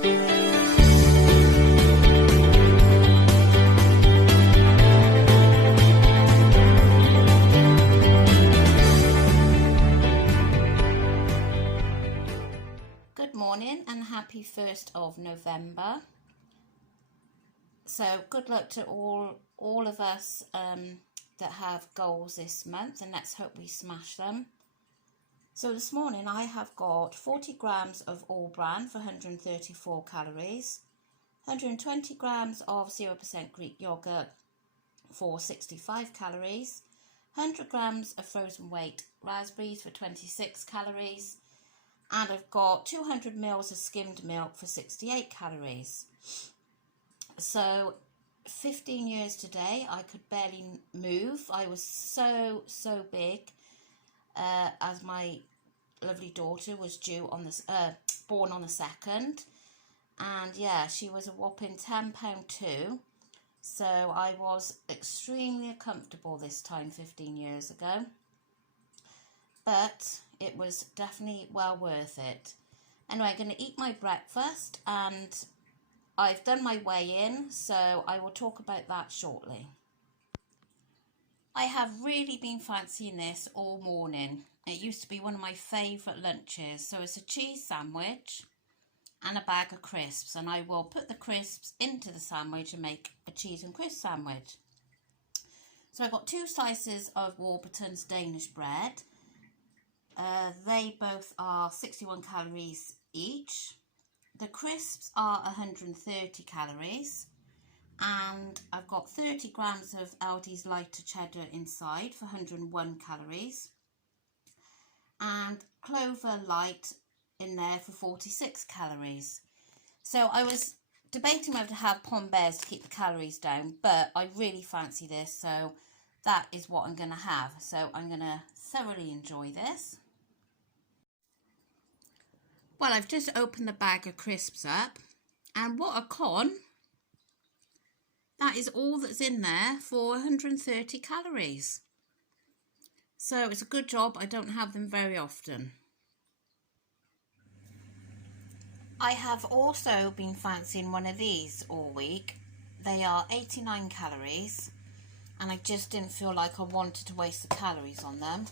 Good morning and happy 1st of November. So good luck to all of us that have goals this month, and let's hope we smash them. So this morning I have got 40 grams of all bran for 134 calories, 120 grams of 0% Greek yogurt for 65 calories, 100 grams of frozen weight raspberries for 26 calories, and I've got 200 mils of skimmed milk for 68 calories. So 15 years today, I could barely move. I was so big as my lovely daughter was due on this born on the 2nd, and yeah, she was a whopping 10 pound too. So I was extremely uncomfortable this time 15 years ago, but it was definitely well worth it. Anyway, I'm going to eat my breakfast and I've done my weigh-in, so I will talk about that shortly. I have really been fancying this all morning. It used to be one of my favourite lunches. So it's a cheese sandwich and a bag of crisps, and I will put the crisps into the sandwich and make a cheese and crisp sandwich. So I got 2 slices of Warburton's Danish bread. They both are 61 calories each. The crisps are 130 calories, and I've got 30 grams of Aldi's lighter cheddar inside for 101 calories, and Clover Light in there for 46 calories. So I was debating whether to have Pom Bears to keep the calories down, but I really fancy this, so that is what I'm going to have. So I'm going to thoroughly enjoy this. Well, I've just opened the bag of crisps up, and what a con. That is all that's in there for 130 calories. So it's a good job I don't have them very often. I have also been fancying one of these all week. They are 89 calories, and I just didn't feel like I wanted to waste the calories on them.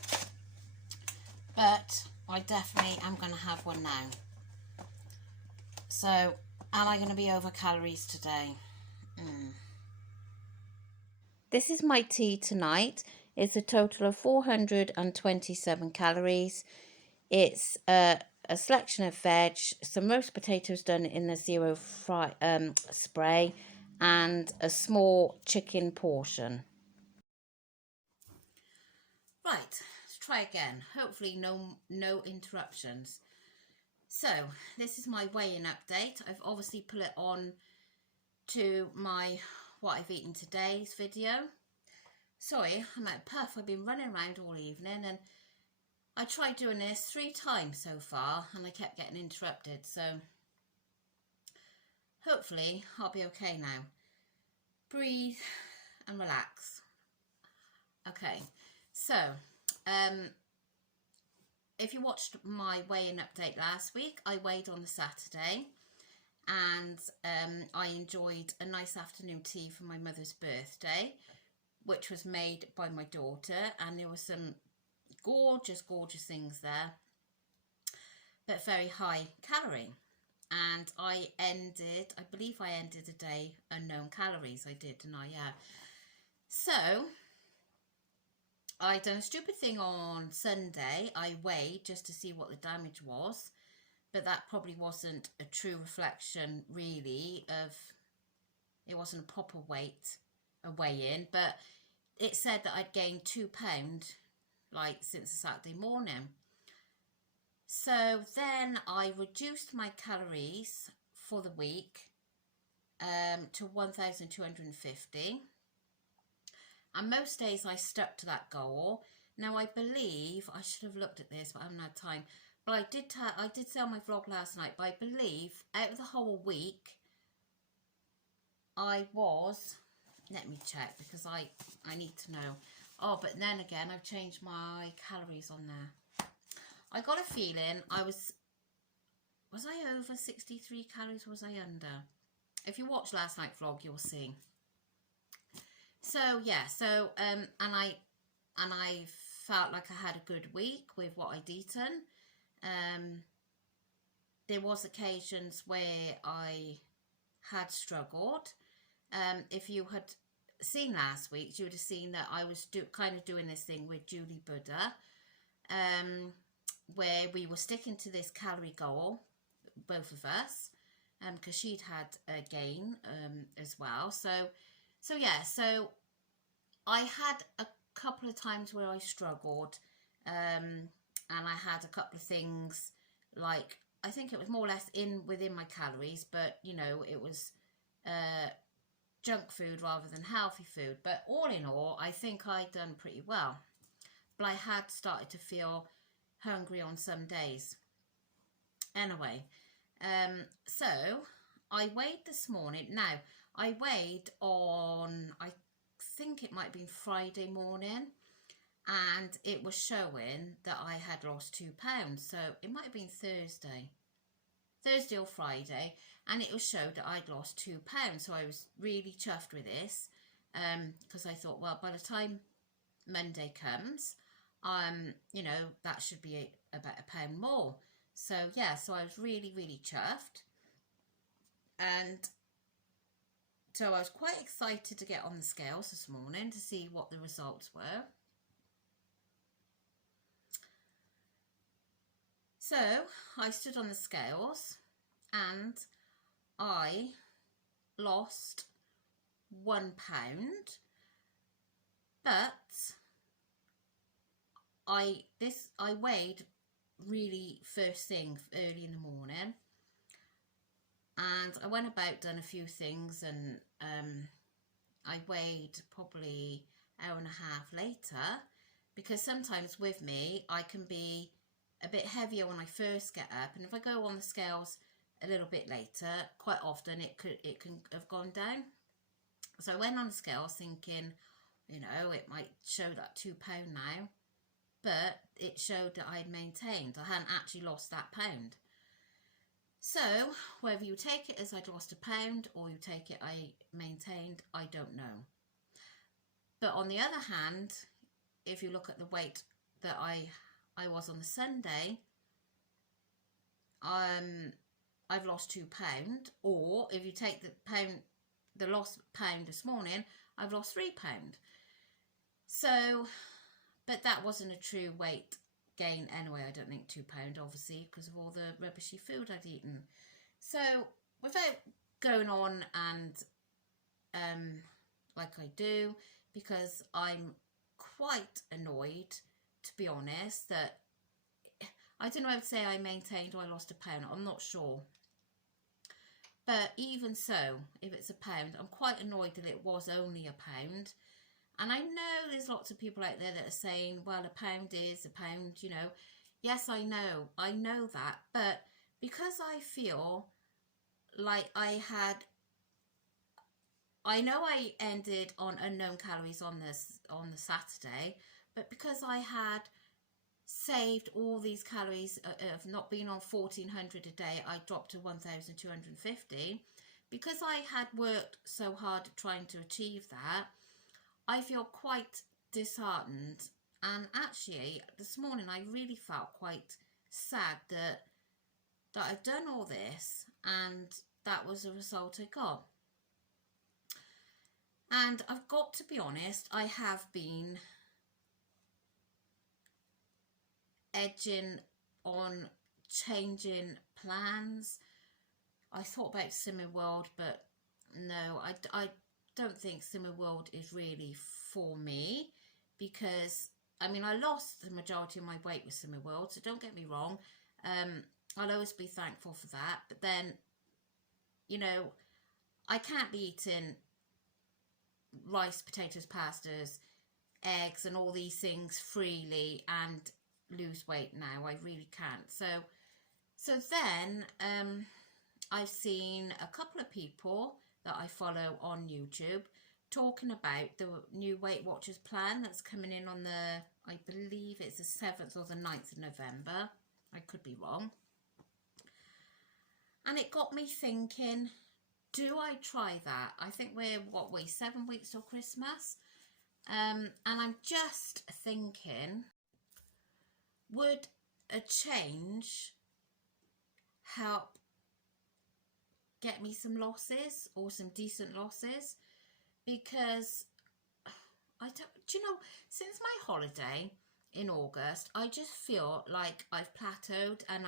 But I definitely am going to have one now. So, am I going to be over calories today? This is my tea tonight. It's a total of 427 calories. It's a selection of veg, some roast potatoes done in the zero fry spray, and a small chicken portion. Right, let's try again. Hopefully no interruptions. So this is my weigh-in update. I've obviously put it on to my what I've eaten today's video. Sorry, I'm out of puff. I've been running around all evening, and I tried doing this 3 times so far and I kept getting interrupted, so hopefully I'll be okay now. Breathe and relax. Okay, so if you watched my weigh-in update last week, I weighed on the Saturday, and I enjoyed a nice afternoon tea for my mother's birthday, which was made by my daughter, and there were some gorgeous things there, but very high calorie. And I believe I ended the day unknown calories. I did, didn't I? Yeah. So I done a stupid thing on Sunday. I weighed just to see what the damage was, but that probably wasn't a true reflection really of, it wasn't a proper a weigh-in, but it said that I'd gained 2 pounds like since Saturday morning. So then I reduced my calories for the week to 1,250, and most days I stuck to that goal. Now I believe, I should have looked at this but I haven't had time, but I did say on my vlog last night, but I believe out of the whole week I was, let me check because I need to know. Oh, but then again, I've changed my calories on there. I got a feeling I was was I over 63 calories or was I under? If you watch last night's vlog, you'll see. So yeah, so and I felt like I had a good week with what I'd eaten. There was occasions where I had struggled. If you had seen last week, you would have seen that I was kind of doing this thing with Julie Buddha, where we were sticking to this calorie goal, both of us, because she'd had a gain as well. So yeah, so I had a couple of times where I struggled, and I had a couple of things like, I think it was more or less within my calories, but you know, it was junk food rather than healthy food. But all in all, I think I'd done pretty well. But I had started to feel hungry on some days. Anyway, so I weighed this morning. Now, I weighed on, I think it might have been Friday morning, and it was showing that I had lost 2 pounds. So it might have been Thursday or Friday, and it was showed that I'd lost 2 pounds. So I was really chuffed with this, because I thought, well, by the time Monday comes, you know, that should be about a pound more. So yeah, so I was really, really chuffed, and so I was quite excited to get on the scales this morning to see what the results were. So I stood on the scales and I lost 1 pound, but I weighed really first thing early in the morning, and I went about, done a few things, and I weighed probably an hour and a half later, because sometimes with me I can be a bit heavier when I first get up, and if I go on the scales a little bit later, quite often it can have gone down. So I went on the scales thinking, you know, it might show that 2 pound now, but it showed that I had maintained. I hadn't actually lost that pound. So whether you take it as I'd lost a pound or you take it I maintained, I don't know. But on the other hand, if you look at the weight that I was on the Sunday, I've lost 2 pound. Or if you take the lost pound this morning, I've lost 3 pound. So, but that wasn't a true weight gain anyway. I don't think 2 pound, obviously, because of all the rubbishy food I'd eaten. So without going on and like I do, because I'm quite annoyed, to be honest, that I don't know, I would say I maintained or I lost a pound, I'm not sure. But even so, if it's a pound, I'm quite annoyed that it was only a pound. And I know there's lots of people out there that are saying, well, a pound is a pound, you know. Yes, I know that. But because I feel like I know I ended on unknown calories on the Saturday, but because I had saved all these calories of not being on 1400 a day, I dropped to 1250. Because I had worked so hard at trying to achieve that, I feel quite disheartened. And actually this morning I really felt quite sad that I'd done all this and that was the result I got. And I've got to be honest, I have been edging on changing plans. I thought about Slimming World, but no, I don't think Slimming World is really for me, because I mean, I lost the majority of my weight with Slimming World, so don't get me wrong, I'll always be thankful for that. But then, you know, I can't be eating rice, potatoes, pastas, eggs and all these things freely and lose weight now. I really can't. So then I've seen a couple of people that I follow on YouTube talking about the new Weight Watchers plan that's coming in on the, I believe it's the 7th or the 9th of November. I could be wrong. And it got me thinking, do I try that? I think we're, 7 weeks till Christmas? And I'm just thinking, would a change help get me some losses, or some decent losses? Because I don't, do you know, since my holiday in August, I just feel like I've plateaued and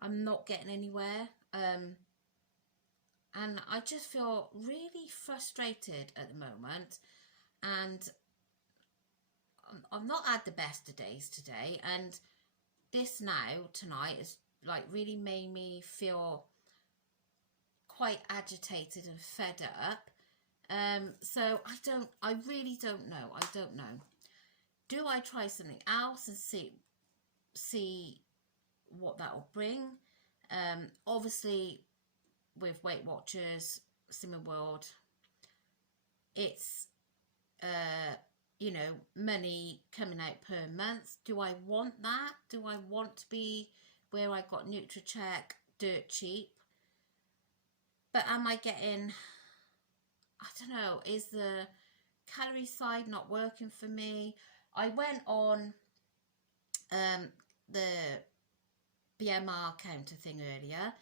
I'm not getting anywhere. And I just feel really frustrated at the moment, and I've not had the best of days today, and this now tonight has like really made me feel quite agitated and fed up. So I really don't know. I don't know. Do I try something else and see what that will bring? Obviously, with Weight Watchers, Slimming World, it's you know, money coming out per month. Do I want that? Do I want to be where I got NutriCheck dirt cheap? But am I getting, I don't know, is the calorie side not working for me? I went on the BMR counter thing earlier,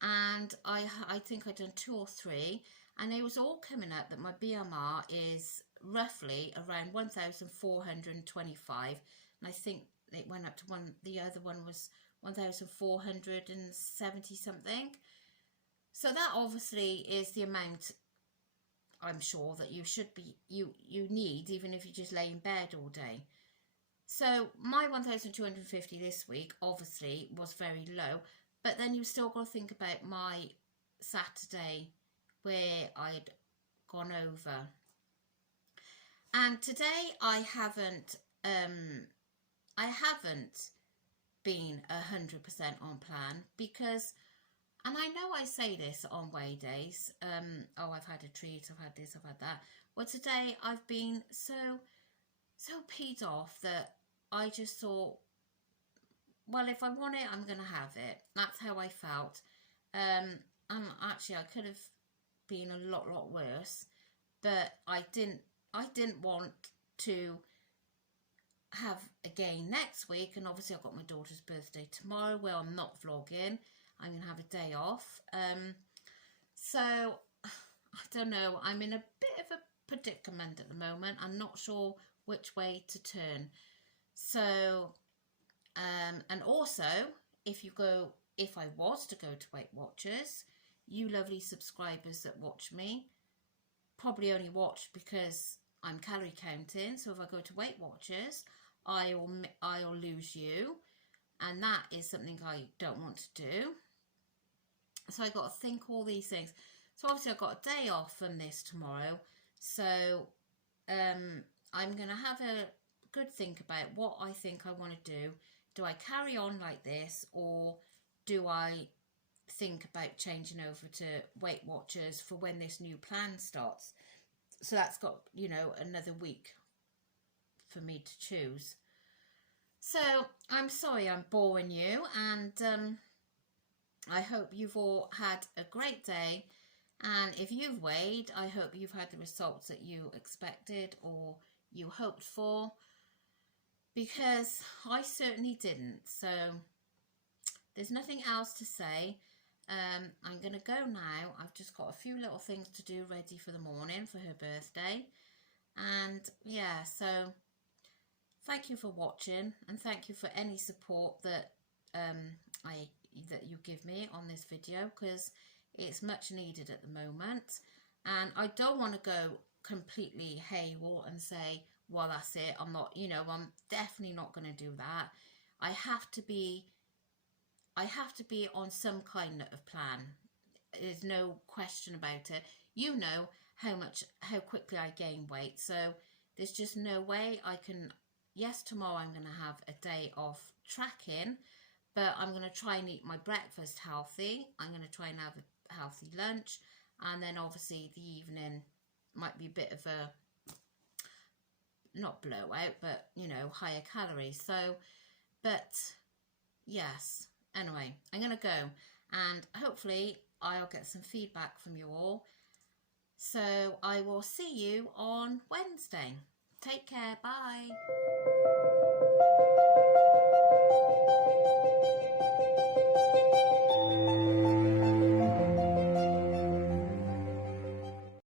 and I think I'd done 2 or 3, and it was all coming up that my BMR is roughly around 1,425, and I think it went up to the other one was 1,470 something. So that obviously is the amount, I'm sure, that you should be, you need, even if you just lay in bed all day. So my 1,250 this week obviously was very low, but then you still got to think about my Saturday where I'd gone over. And today I haven't been 100% on plan, because, and I know I say this on weigh days, oh, I've had a treat, I've had this, I've had that. Well, today I've been so peed off that I just thought, well, if I want it, I'm going to have it. That's how I felt. And actually, I could have been a lot worse, but I didn't want to have a gain next week. And obviously, I've got my daughter's birthday tomorrow where I'm not vlogging. I'm going to have a day off. So, I don't know. I'm in a bit of a predicament at the moment. I'm not sure which way to turn. So, and also, if I was to go to Weight Watchers, you lovely subscribers that watch me probably only watch because I'm calorie counting. So if I go to Weight Watchers, I'll lose you, and that is something I don't want to do. So I got to think all these things. So obviously I've got a day off from this tomorrow. So I'm going to have a good think about what I think I want to do. Do I carry on like this, or do I think about changing over to Weight Watchers for when this new plan starts? So that's got, you know, another week for me to choose. So I'm sorry I'm boring you, and I hope you've all had a great day. And if you've weighed, I hope you've had the results that you expected or you hoped for, because I certainly didn't. So there's nothing else to say. I'm going to go now. I've just got a few little things to do ready for the morning for her birthday. And yeah, so thank you for watching, and thank you for any support that that you give me on this video, because it's much needed at the moment. And I don't want to go completely haywire and say, well, that's it, I'm not, you know, I'm definitely not going to do that. I have to be on some kind of plan. There's no question about it. You know how quickly I gain weight, so there's just no way I can. Yes, tomorrow I'm going to have a day off tracking, but I'm going to try and eat my breakfast healthy. I'm going to try and have a healthy lunch, and then obviously the evening might be a bit of a, not blowout, but, you know, higher calories. So, but yes, anyway, I'm going to go, and hopefully I'll get some feedback from you all. So I will see you on Wednesday. Take care. Bye.